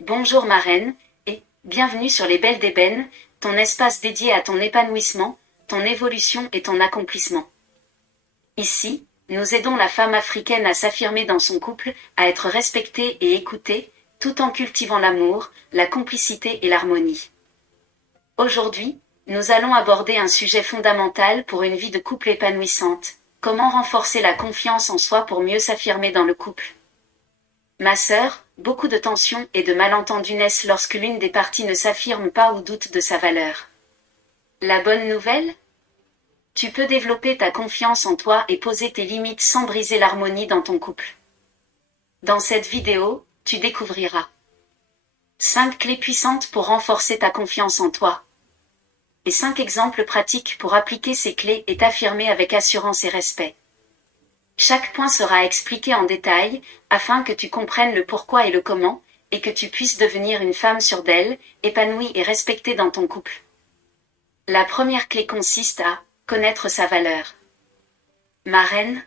Bonjour ma reine, et bienvenue sur les Belles d'Ébène, ton espace dédié à ton épanouissement, ton évolution et ton accomplissement. Ici, nous aidons la femme africaine à s'affirmer dans son couple, à être respectée et écoutée, tout en cultivant l'amour, la complicité et l'harmonie. Aujourd'hui, nous allons aborder un sujet fondamental pour une vie de couple épanouissante. Comment renforcer la confiance en soi pour mieux s'affirmer dans le couple? Ma sœur, beaucoup de tensions et de malentendus naissent lorsque l'une des parties ne s'affirme pas ou doute de sa valeur. La bonne nouvelle? Tu peux développer ta confiance en toi et poser tes limites sans briser l'harmonie dans ton couple. Dans cette vidéo, tu découvriras 5 clés puissantes pour renforcer ta confiance en toi. Et 5 exemples pratiques pour appliquer ces clés et t'affirmer avec assurance et respect. Chaque point sera expliqué en détail, afin que tu comprennes le pourquoi et le comment, et que tu puisses devenir une femme sûre d'elle, épanouie et respectée dans ton couple. La première clé consiste à connaître sa valeur. Ma reine,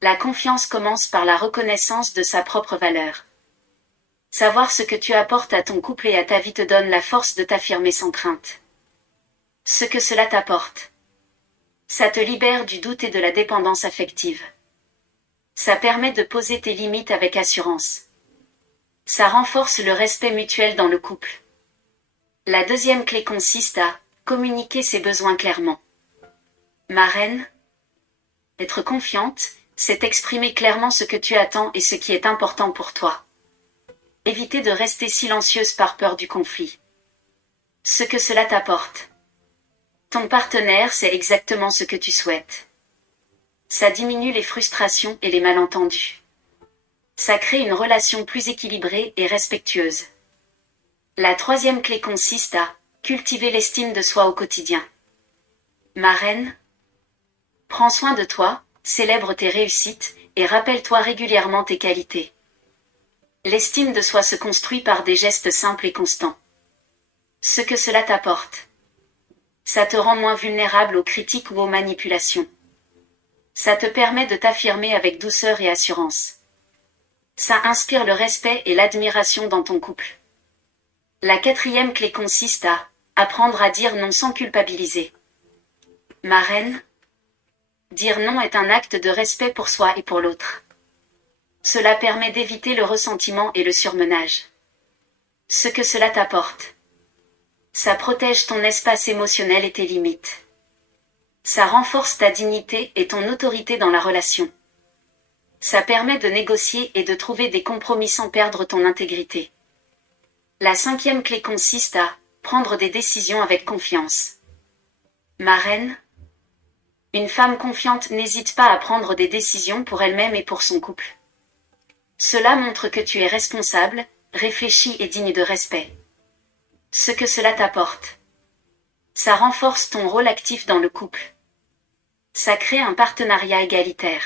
la confiance commence par la reconnaissance de sa propre valeur. Savoir ce que tu apportes à ton couple et à ta vie te donne la force de t'affirmer sans crainte. Ce que cela t'apporte. Ça te libère du doute et de la dépendance affective. Ça permet de poser tes limites avec assurance. Ça renforce le respect mutuel dans le couple. La deuxième clé consiste à communiquer ses besoins clairement. Ma reine, être confiante, c'est exprimer clairement ce que tu attends et ce qui est important pour toi. Éviter de rester silencieuse par peur du conflit. Ce que cela t'apporte. Ton partenaire sait exactement ce que tu souhaites. Ça diminue les frustrations et les malentendus. Ça crée une relation plus équilibrée et respectueuse. La troisième clé consiste à cultiver l'estime de soi au quotidien. Ma reine, prends soin de toi, célèbre tes réussites et rappelle-toi régulièrement tes qualités. L'estime de soi se construit par des gestes simples et constants. Ce que cela t'apporte. Ça te rend moins vulnérable aux critiques ou aux manipulations. Ça te permet de t'affirmer avec douceur et assurance. Ça inspire le respect et l'admiration dans ton couple. La quatrième clé consiste à apprendre à dire non sans culpabiliser. Ma reine, dire non est un acte de respect pour soi et pour l'autre. Cela permet d'éviter le ressentiment et le surmenage. Ce que cela t'apporte. Ça protège ton espace émotionnel et tes limites. Ça renforce ta dignité et ton autorité dans la relation. Ça permet de négocier et de trouver des compromis sans perdre ton intégrité. La cinquième clé consiste à prendre des décisions avec confiance. Ma reine, une femme confiante n'hésite pas à prendre des décisions pour elle-même et pour son couple. Cela montre que tu es responsable, réfléchi et digne de respect. Ce que cela t'apporte. Ça renforce ton rôle actif dans le couple. Ça crée un partenariat égalitaire.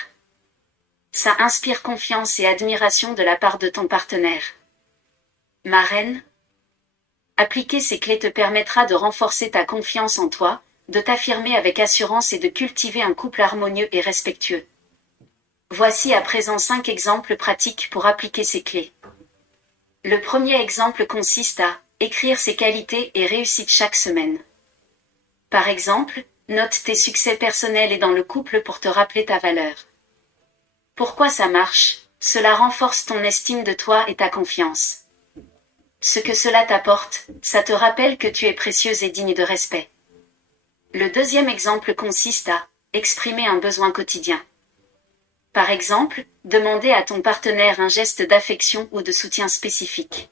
Ça inspire confiance et admiration de la part de ton partenaire. Ma reine, appliquer ces clés te permettra de renforcer ta confiance en toi, de t'affirmer avec assurance et de cultiver un couple harmonieux et respectueux. Voici à présent 5 exemples pratiques pour appliquer ces clés. Le premier exemple consiste à écrire ses qualités et réussites chaque semaine. Par exemple, note tes succès personnels et dans le couple pour te rappeler ta valeur. Pourquoi ça marche? Cela renforce ton estime de toi et ta confiance. Ce que cela t'apporte, ça te rappelle que tu es précieuse et digne de respect. Le deuxième exemple consiste à exprimer un besoin quotidien. Par exemple, demander à ton partenaire un geste d'affection ou de soutien spécifique.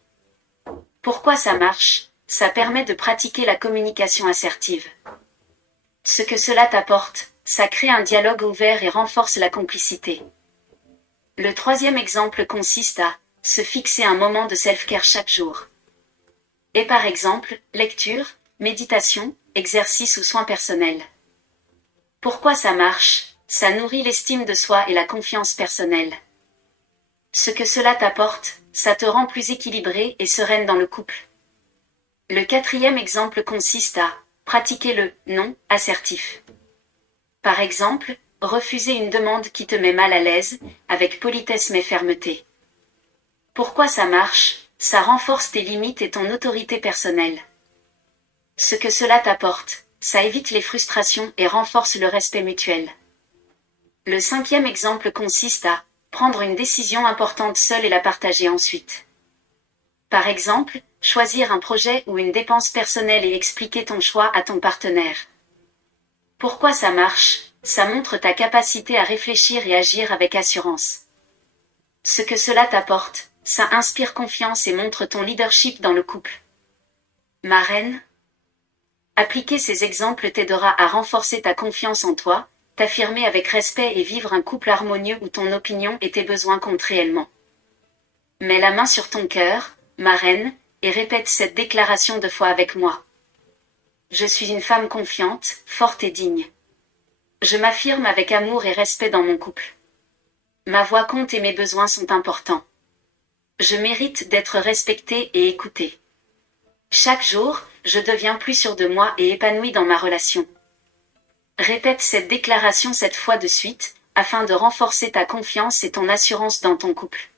Pourquoi ça marche? Ça permet de pratiquer la communication assertive. Ce que cela t'apporte, ça crée un dialogue ouvert et renforce la complicité. Le troisième exemple consiste à se fixer un moment de self-care chaque jour. Et par exemple, lecture, méditation, exercice ou soins personnels. Pourquoi ça marche? Ça nourrit l'estime de soi et la confiance personnelle. Ce que cela t'apporte, ça te rend plus équilibrée et sereine dans le couple. Le quatrième exemple consiste à pratiquer le non assertif. Par exemple, refuser une demande qui te met mal à l'aise, avec politesse mais fermeté. Pourquoi ça marche? Ça renforce tes limites et ton autorité personnelle. Ce que cela t'apporte, ça évite les frustrations et renforce le respect mutuel. Le 5e exemple consiste à prendre une décision importante seule et la partager ensuite. Par exemple, choisir un projet ou une dépense personnelle et expliquer ton choix à ton partenaire. Pourquoi ça marche? Ça montre ta capacité à réfléchir et agir avec assurance. Ce que cela t'apporte, ça inspire confiance et montre ton leadership dans le couple. Marraine? Appliquer ces exemples t'aidera à renforcer ta confiance en toi, t'affirmer avec respect et vivre un couple harmonieux où ton opinion et tes besoins comptent réellement. Mets la main sur ton cœur, marraine, et répète cette déclaration 2 fois avec moi. Je suis une femme confiante, forte et digne. Je m'affirme avec amour et respect dans mon couple. Ma voix compte et mes besoins sont importants. Je mérite d'être respectée et écoutée. Chaque jour, je deviens plus sûre de moi et épanouie dans ma relation. Répète cette déclaration 7 fois de suite, afin de renforcer ta confiance et ton assurance dans ton couple.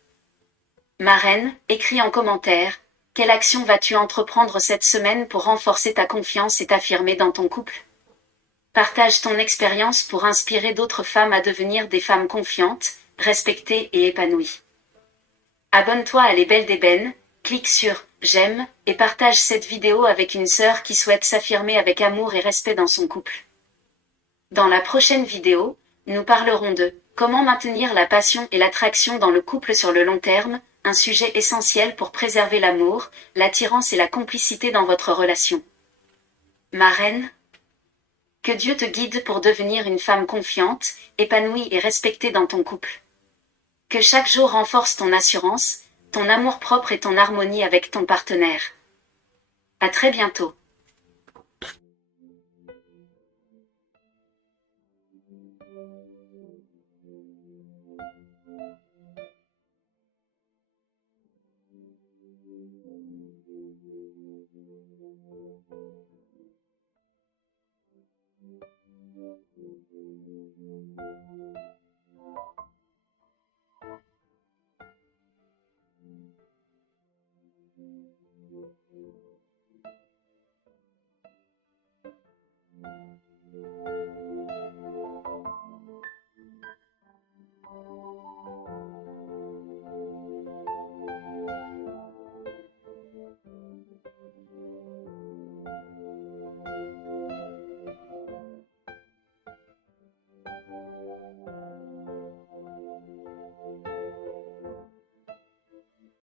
Marraine, écris en commentaire, quelle action vas-tu entreprendre cette semaine pour renforcer ta confiance et t'affirmer dans ton couple? Partage ton expérience pour inspirer d'autres femmes à devenir des femmes confiantes, respectées et épanouies. Abonne-toi à Les Belles d'Ébène, clique sur « J'aime » et partage cette vidéo avec une sœur qui souhaite s'affirmer avec amour et respect dans son couple. Dans la prochaine vidéo, nous parlerons de comment maintenir la passion et l'attraction dans le couple sur le long terme, un sujet essentiel pour préserver l'amour, l'attirance et la complicité dans votre relation. Marraine, que Dieu te guide pour devenir une femme confiante, épanouie et respectée dans ton couple. Que chaque jour renforce ton assurance, ton amour-propre et ton harmonie avec ton partenaire. À très bientôt.